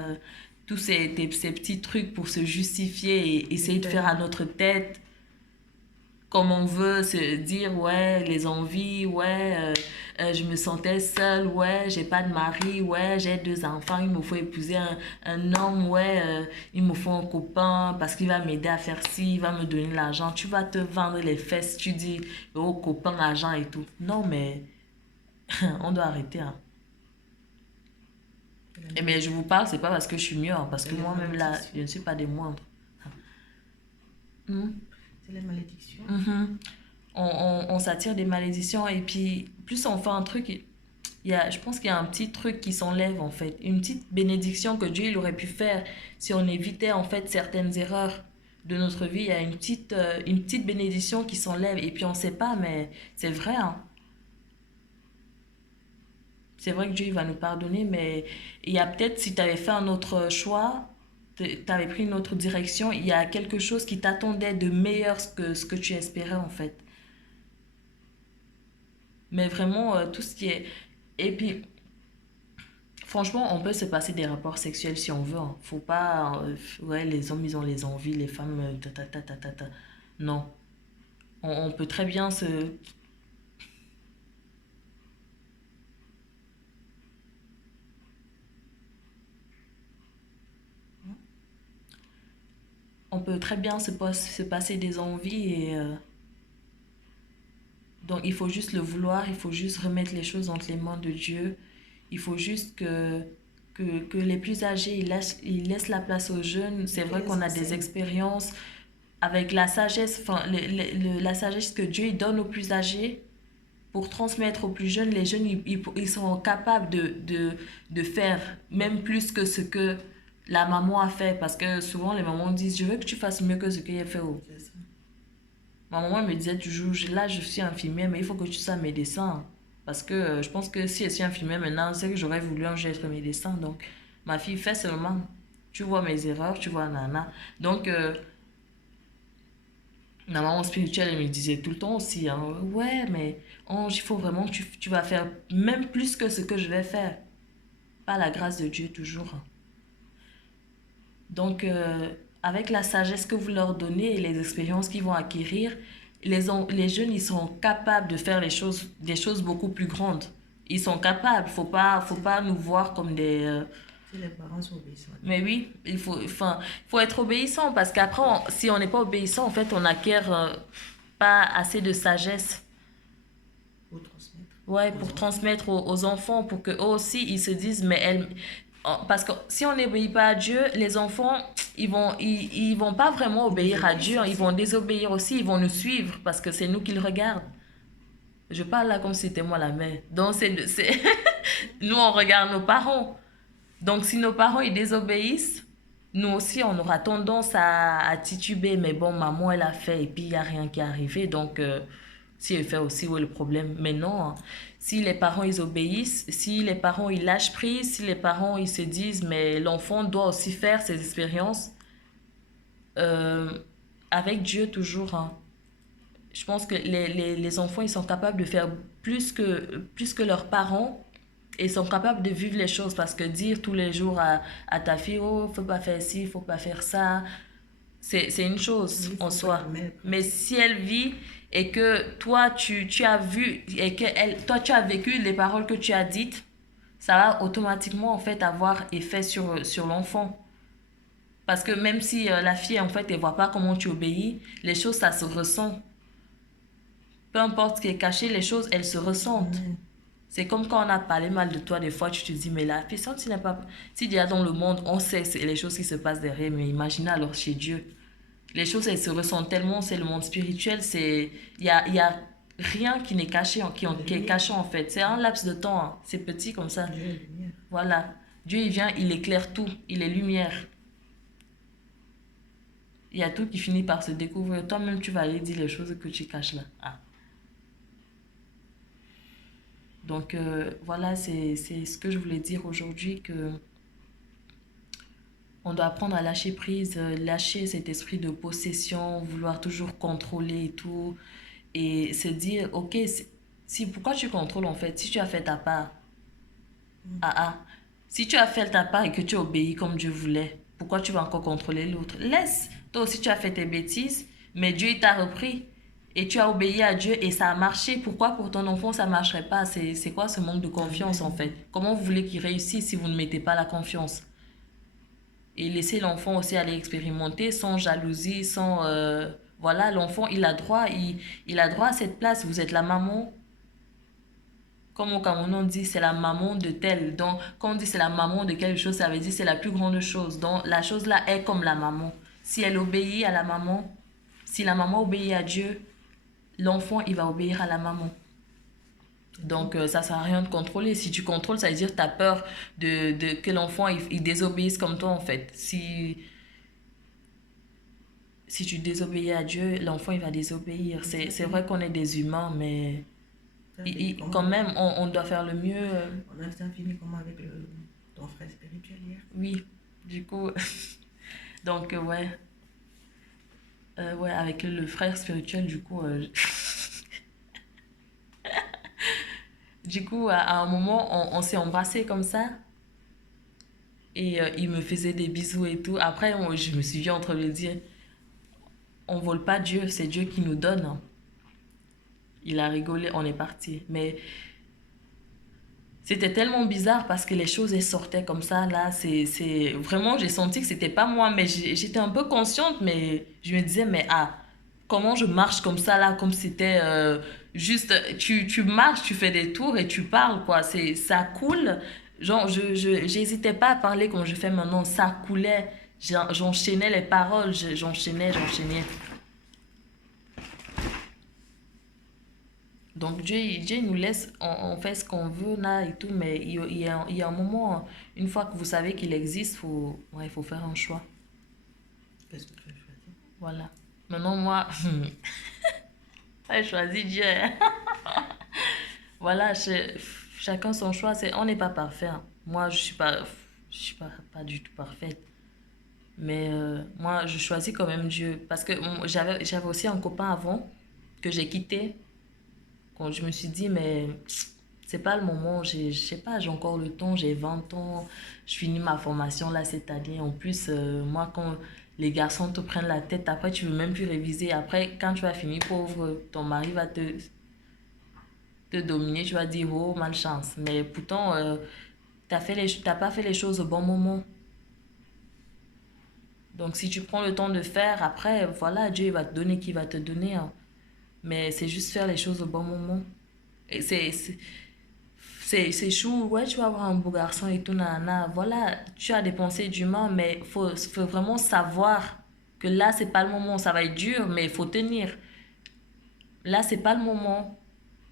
tous ces petits trucs pour se justifier et essayer de faire à notre tête comme on veut, se dire, ouais, les envies, ouais, je me sentais seule, ouais, j'ai pas de mari, ouais, j'ai 2 enfants, il me faut épouser un homme, ouais, il me faut un copain parce qu'il va m'aider à faire ci, il va me donner l'argent. Tu vas te vendre les fesses, tu dis, oh, copain, argent et tout. Non, mais on doit arrêter. Hein. Et mais je vous parle, c'est pas parce que je suis mieux, hein, parce que moi-même là, je ne suis pas des moindres. C'est les malédictions. On s'attire des malédictions et puis plus on fait un truc, je pense qu'il y a un petit truc qui s'enlève en fait. Une petite bénédiction que Dieu il aurait pu faire si on évitait en fait certaines erreurs de notre vie. Il y a une petite bénédiction qui s'enlève et puis on ne sait pas, mais c'est vrai. Hein. C'est vrai que Dieu il va nous pardonner, mais il y a peut-être si tu avais fait un autre choix, tu avais pris une autre direction, il y a quelque chose qui t'attendait de meilleur que ce que tu espérais en fait. Mais vraiment, tout ce qui est... Et puis, franchement, on peut se passer des rapports sexuels si on veut. Hein. Faut pas... ouais, les hommes, ils ont les envies, les femmes... ta, ta, ta, ta, ta, ta. Non. On peut très bien se... On peut très bien se passer des envies et... donc, il faut juste le vouloir, il faut juste remettre les choses entre les mains de Dieu. Il faut juste que les plus âgés, ils laissent la place aux jeunes. C'est vrai qu'on a des expériences avec la sagesse, enfin, la sagesse que Dieu il donne aux plus âgés pour transmettre aux plus jeunes. Les jeunes, ils sont capables de faire même plus que ce que la maman a fait. Parce que souvent, les mamans disent, je veux que tu fasses mieux que ce qu'elle a fait. Oh. C'est ça. Ma maman me disait toujours, là, je suis infirmière, mais il faut que tu saches mes dessins. Parce que je pense que si je suis infirmière maintenant, c'est que j'aurais voulu un jour être médecin. Donc, ma fille fait seulement. Tu vois mes erreurs, tu vois nana. Donc, ma maman spirituelle, elle me disait tout le temps aussi, hein, ouais, mais Ange, il faut vraiment que tu vas faire même plus que ce que je vais faire. Par la grâce de Dieu, toujours. Donc, avec la sagesse que vous leur donnez et les expériences qu'ils vont acquérir, les jeunes, ils sont capables de faire des choses beaucoup plus grandes. Ils sont capables. Faut pas nous voir comme des... Si les parents sont obéissants. Mais oui, faut être obéissant parce qu'après, si on n'est pas obéissant, en fait, on n'acquiert pas assez de sagesse. Pour transmettre. Ouais, pour transmettre aux enfants, pour qu'eux aussi, ils se disent, mais elle... Parce que si on n'obéit pas à Dieu, les enfants, ils vont pas vraiment obéir à Dieu, ils vont désobéir aussi, ils vont nous suivre parce que c'est nous qu'ils regardent. Je parle là comme si c'était moi la mère. Donc, nous, on regarde nos parents. Donc, si nos parents, ils désobéissent, nous aussi, on aura tendance à tituber. Mais bon, maman, elle a fait et puis il n'y a rien qui est arrivé. Donc, si elle fait aussi, où est le problème? Mais non, hein. Si les parents, ils obéissent, si les parents, ils lâchent prise, si les parents, ils se disent, mais l'enfant doit aussi faire ses expériences, euh, avec Dieu toujours, hein. Je pense que les enfants, ils sont capables de faire plus que leurs parents et ils sont capables de vivre les choses parce que dire tous les jours à ta fille, oh, faut pas faire ci, faut pas faire ça, c'est une chose Oui, en faut soi. pas le mettre. Mais si elle vit et que toi, tu as vu et que toi, tu as vécu les paroles que tu as dites, ça va automatiquement, en fait, avoir effet sur l'enfant. Parce que même si la fille, en fait, elle voit pas comment tu obéis, les choses, ça se ressent. Peu importe ce qui est caché, les choses, elles se ressentent. Amen. C'est comme quand on a parlé mal de toi, des fois, tu te dis, mais la personne, si n'est pas... Si déjà dans le monde, on sait les choses qui se passent derrière, mais imaginez alors chez Dieu. Les choses, elles se ressentent tellement, c'est le monde spirituel, il y a rien qui n'est caché, qui est caché en fait. C'est un laps de temps, hein. C'est petit comme ça. Dieu est lumière. Voilà. Dieu, il vient, il éclaire tout, il est lumière. Il y a tout qui finit par se découvrir. Toi-même, tu vas aller dire les choses que tu caches là. Ah. Donc, voilà, c'est ce que je voulais dire aujourd'hui, que on doit apprendre à lâcher prise, lâcher cet esprit de possession, vouloir toujours contrôler et tout, et se dire, ok, si, pourquoi tu contrôles en fait? Si tu as fait ta part, ah ah, si tu as fait ta part et que tu obéis comme Dieu voulait, pourquoi tu vas encore contrôler l'autre? Laisse, toi aussi tu as fait tes bêtises, mais Dieu il t'a repris. Et tu as obéi à Dieu et ça a marché. Pourquoi pour ton enfant ça ne marcherait pas? C'est quoi ce manque de confiance en fait? Comment vous voulez qu'il réussisse si vous ne mettez pas la confiance? Et laisser l'enfant aussi aller expérimenter sans jalousie, sans... voilà, l'enfant, il a droit à cette place. Vous êtes la maman. Comme au Cameroun, on dit c'est la maman de tel. Donc, quand on dit c'est la maman de quelque chose, ça veut dire c'est la plus grande chose. Donc, la chose là est comme la maman. Si elle obéit à la maman, si la maman obéit à Dieu, l'enfant, il va obéir à la maman. Donc, ça ne sert à rien de contrôler. Si tu contrôles, ça veut dire que tu as peur que l'enfant il désobéisse comme toi, en fait. Si tu désobéis à Dieu, l'enfant, il va désobéir. C'est vrai qu'on est des humains, mais quand même, on doit faire le mieux. On a fini comment avec ton frère spirituel hier? Oui, du coup, donc, ouais. Ouais, avec le frère spirituel, du coup... Du coup, à un moment, on s'est embrassés comme ça. Et il me faisait des bisous et tout. Après, je me suis vue en train de dire, on vole pas Dieu, c'est Dieu qui nous donne, hein. Il a rigolé, on est parti. Mais c'était tellement bizarre parce que les choses elles sortaient comme ça. Là, vraiment, j'ai senti que c'était pas moi. Mais j'étais un peu consciente, mais je me disais, mais ah, comment je marche comme ça là, comme si c'était juste, tu marches, tu fais des tours et tu parles, quoi. Ça coule. Genre, j'hésitais pas à parler comme je fais maintenant. Ça coulait. J'enchaînais les paroles, j'enchaînais. Donc Dieu il nous laisse, on fait ce qu'on veut là et tout, mais il y a un moment, une fois que vous savez qu'il existe, il faut faire un choix. Qu'est-ce que tu as choisi? Voilà. Maintenant, moi, j'ai choisi Dieu. Voilà, chacun son choix. On n'est pas parfait, hein. Moi, je suis pas du tout parfaite. Mais moi, je choisis quand même Dieu. Parce que j'avais aussi un copain avant que j'ai quitté. Quand je me suis dit, mais c'est pas le moment. Je sais pas, j'ai encore le temps. J'ai 20 ans. Je finis ma formation là cette année. En plus, moi, quand les garçons te prennent la tête, après, tu veux même plus réviser. Après, quand tu vas finir pauvre, ton mari va te dominer. Tu vas dire, oh, malchance. Mais pourtant, t'as pas fait les choses au bon moment. Donc, si tu prends le temps de faire, après, voilà, Dieu il va te donner qui va te donner, hein. Mais c'est juste faire les choses au bon moment. Et c'est chou, ouais, tu vas avoir un beau garçon et tout, nanana. Voilà, tu as dépensé du mal, mais faut vraiment savoir que là, c'est pas le moment. Ça va être dur, mais il faut tenir. Là, c'est pas le moment.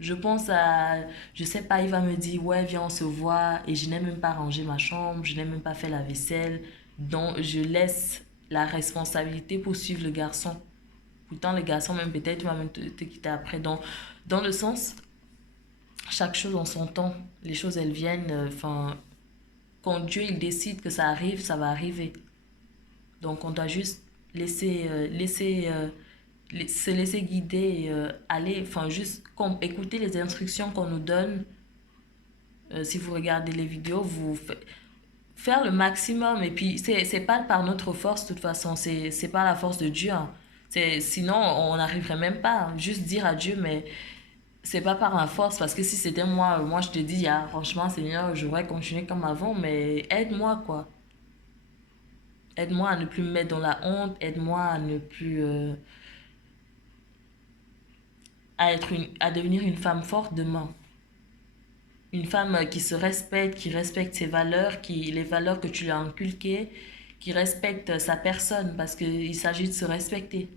Je pense à, je sais pas, il va me dire, ouais, viens, on se voit. Et je n'ai même pas rangé ma chambre, je n'ai même pas fait la vaisselle. Donc, je laisse la responsabilité pour suivre le garçon. Pourtant, le garçon, même peut-être, va même te quitter après. Donc, dans le sens, chaque chose en son temps. Les choses, elles viennent. Enfin, quand Dieu, il décide que ça arrive, ça va arriver. Donc, on doit juste se laisser guider, aller, enfin, juste écouter les instructions qu'on nous donne. Si vous regardez les vidéos, faire le maximum. Et puis, c'est pas par notre force, de toute façon. C'est pas la force de Dieu, hein. Sinon, on n'arriverait même pas, hein. Juste dire à Dieu, mais c'est pas par ma force. Parce que si c'était moi, je te dis, ah, franchement, Seigneur, j'aurais continué comme avant, mais aide-moi, quoi. Aide-moi à ne plus me mettre dans la honte. Aide-moi à ne plus. À devenir une femme forte demain. Une femme qui se respecte, qui respecte ses valeurs, les valeurs que tu lui as inculquées, qui respecte sa personne, parce qu'il s'agit de se respecter.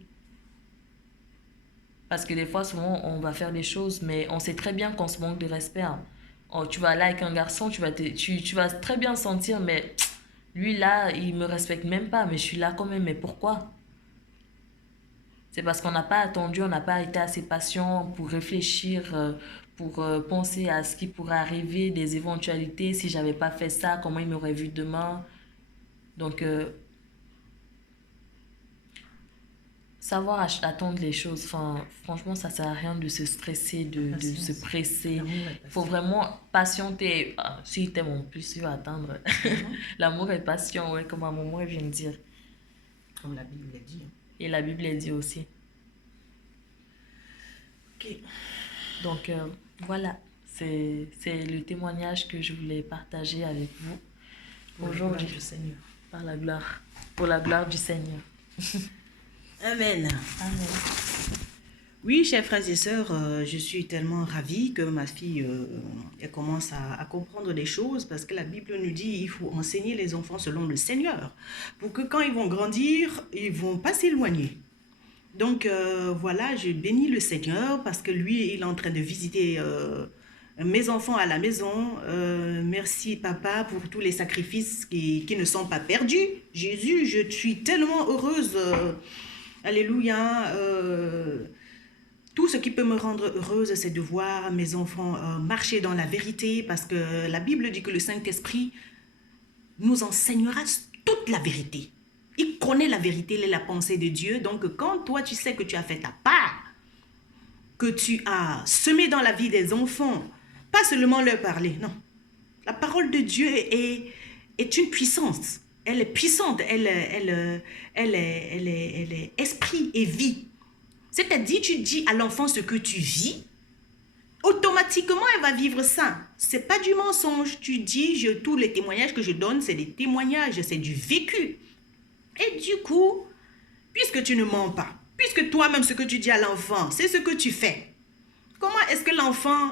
Parce que des fois, souvent, on va faire des choses, mais on sait très bien qu'on se manque de respect, hein. Oh, tu vas là avec un garçon, tu vas très bien sentir, mais lui là, il me respecte même pas, mais je suis là quand même, mais pourquoi? C'est parce qu'on n'a pas attendu, on n'a pas été assez patient pour réfléchir, pour penser à ce qui pourrait arriver, des éventualités. Si j'avais pas fait ça, comment il m'aurait vu demain? Donc, savoir attendre les choses, enfin, franchement, ça sert à rien de se stresser, de se Patience. presser. L'amour est Il faut patient. vraiment patienter. Ah, si t'aimes en plus, tu vas attendre. L'amour est patient, ouais, comme ma maman elle vient de dire. Comme la Bible le dit, hein. Et la Bible elle dit aussi. Ok. Donc, voilà, c'est le témoignage que je voulais partager avec vous Pour la gloire aujourd'hui, du Seigneur. par la gloire, pour la gloire du Seigneur. Amen. Amen. Oui, chers frères et sœurs, je suis tellement ravie que ma fille elle commence à comprendre des choses parce que la Bible nous dit qu'il faut enseigner les enfants selon le Seigneur pour que quand ils vont grandir, ils ne vont pas s'éloigner. Donc voilà, je bénis le Seigneur parce que lui, il est en train de visiter mes enfants à la maison. Merci papa pour tous les sacrifices qui ne sont pas perdus. Jésus, je suis tellement heureuse. Alléluia. Tout ce qui peut me rendre heureuse, c'est de voir mes enfants marcher dans la vérité parce que la Bible dit que le Saint-Esprit nous enseignera toute la vérité. Il connaît la vérité, il est la pensée de Dieu. Donc, quand toi, tu sais que tu as fait ta part, que tu as semé dans la vie des enfants, pas seulement leur parler, non. La parole de Dieu est une puissance. Elle est puissante, elle est esprit et vie. C'est-à-dire, tu dis à l'enfant ce que tu vis, automatiquement, elle va vivre ça. C'est pas du mensonge. Tu dis, tous les témoignages que je donne, c'est des témoignages, c'est du vécu. Et du coup, puisque tu ne mens pas, puisque toi-même ce que tu dis à l'enfant, c'est ce que tu fais, comment est-ce que l'enfant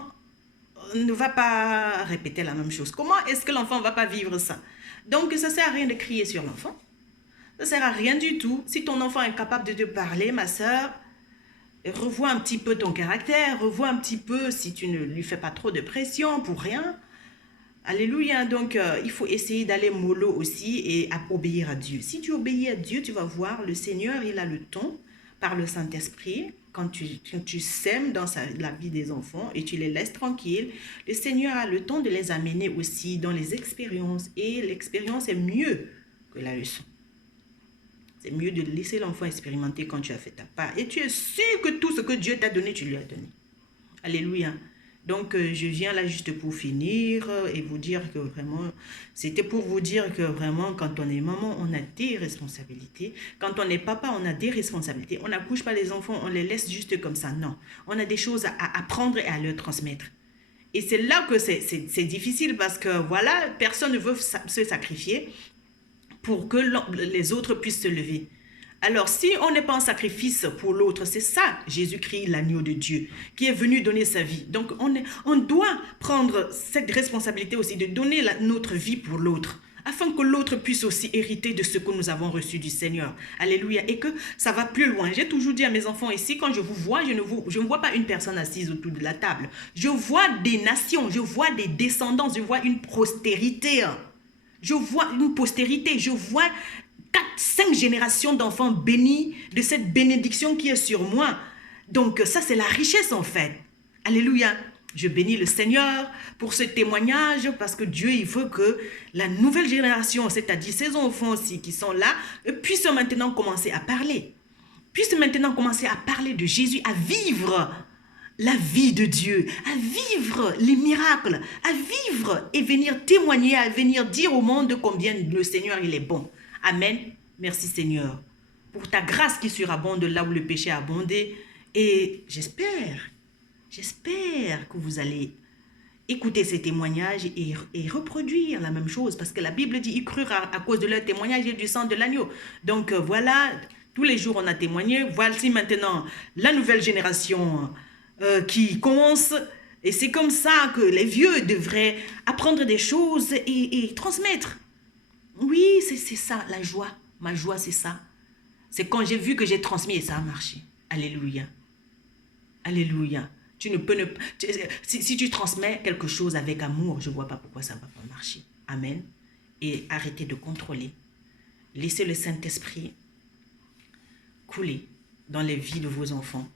ne va pas répéter la même chose? Comment est-ce que l'enfant ne va pas vivre ça? Donc, ça ne sert à rien de crier sur l'enfant. Ça ne sert à rien du tout. Si ton enfant est capable de te parler, ma soeur, revois un petit peu ton caractère, revois un petit peu si tu ne lui fais pas trop de pression pour rien. Alléluia. Donc, il faut essayer d'aller mollo aussi et à obéir à Dieu. Si tu obéis à Dieu, tu vas voir, le Seigneur, il a le temps, par le Saint-Esprit, quand tu sèmes dans la vie des enfants et tu les laisses tranquilles, le Seigneur a le temps de les amener aussi dans les expériences. Et l'expérience est mieux que la leçon. C'est mieux de laisser l'enfant expérimenter quand tu as fait ta part. Et tu es sûr que tout ce que Dieu t'a donné, tu lui as donné. Alléluia. Donc, je viens là juste pour finir et vous dire que vraiment, c'était pour vous dire que vraiment, quand on est maman, on a des responsabilités. Quand on est papa, on a des responsabilités. On n'accouche pas les enfants, on les laisse juste comme ça. Non, on a des choses à apprendre et à leur transmettre. Et c'est là que c'est difficile parce que voilà, personne ne veut se sacrifier pour que les autres puissent se lever. Alors, si on n'est pas en sacrifice pour l'autre, c'est ça, Jésus-Christ, l'agneau de Dieu, qui est venu donner sa vie. Donc, on doit prendre cette responsabilité aussi de donner notre vie pour l'autre, afin que l'autre puisse aussi hériter de ce que nous avons reçu du Seigneur. Alléluia. Et que ça va plus loin. J'ai toujours dit à mes enfants ici, quand je vous vois, je ne vois pas une personne assise autour de la table. Je vois des nations, je vois des descendants, je vois une postérité. Je vois une postérité, je vois 4-5 générations d'enfants bénis de cette bénédiction qui est sur moi. Donc ça, c'est la richesse en fait. Alléluia. Je bénis le Seigneur pour ce témoignage parce que Dieu, il veut que la nouvelle génération, c'est-à-dire ces enfants aussi qui sont là, puissent maintenant commencer à parler. Puissent maintenant commencer à parler de Jésus, à vivre la vie de Dieu, à vivre les miracles, à vivre et venir témoigner, à venir dire au monde combien le Seigneur, il est bon. Amen. Merci Seigneur pour ta grâce qui surabonde là où le péché a abondé. Et j'espère que vous allez écouter ces témoignages et reproduire la même chose. Parce que la Bible dit, ils crurent à cause de leur témoignage et du sang de l'agneau. Donc voilà, tous les jours on a témoigné. Voici maintenant la nouvelle génération qui commence. Et c'est comme ça que les vieux devraient apprendre des choses et transmettre. Oui, c'est ça, la joie. Ma joie, c'est ça. C'est quand j'ai vu que j'ai transmis et ça a marché. Alléluia. Alléluia. Tu ne peux ne... Si tu transmets quelque chose avec amour, je ne vois pas pourquoi ça ne va pas marcher. Amen. Et arrêtez de contrôler. Laissez le Saint-Esprit couler dans les vies de vos enfants.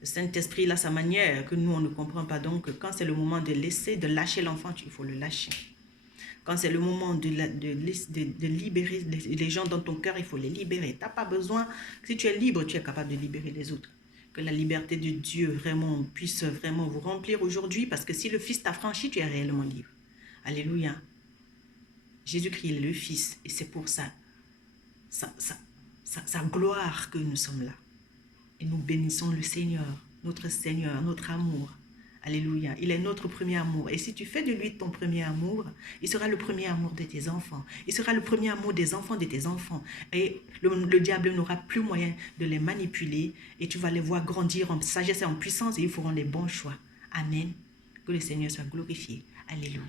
Le Saint-Esprit, là, sa manière que nous, on ne comprend pas. Donc, quand c'est le moment de lâcher l'enfant, il faut le lâcher. Quand c'est le moment de libérer les gens dans ton cœur, il faut les libérer. Tu n'as pas besoin, si tu es libre, tu es capable de libérer les autres. Que la liberté de Dieu vraiment puisse vraiment vous remplir aujourd'hui, parce que si le Fils t'a franchi, tu es réellement libre. Alléluia. Jésus-Christ est le Fils, et c'est pour sa gloire que nous sommes là. Et nous bénissons le Seigneur, notre amour. Alléluia. Il est notre premier amour. Et si tu fais de lui ton premier amour, il sera le premier amour de tes enfants. Il sera le premier amour des enfants de tes enfants. Et le diable n'aura plus moyen de les manipuler. Et tu vas les voir grandir en sagesse et en puissance et ils feront les bons choix. Amen. Que le Seigneur soit glorifié. Alléluia.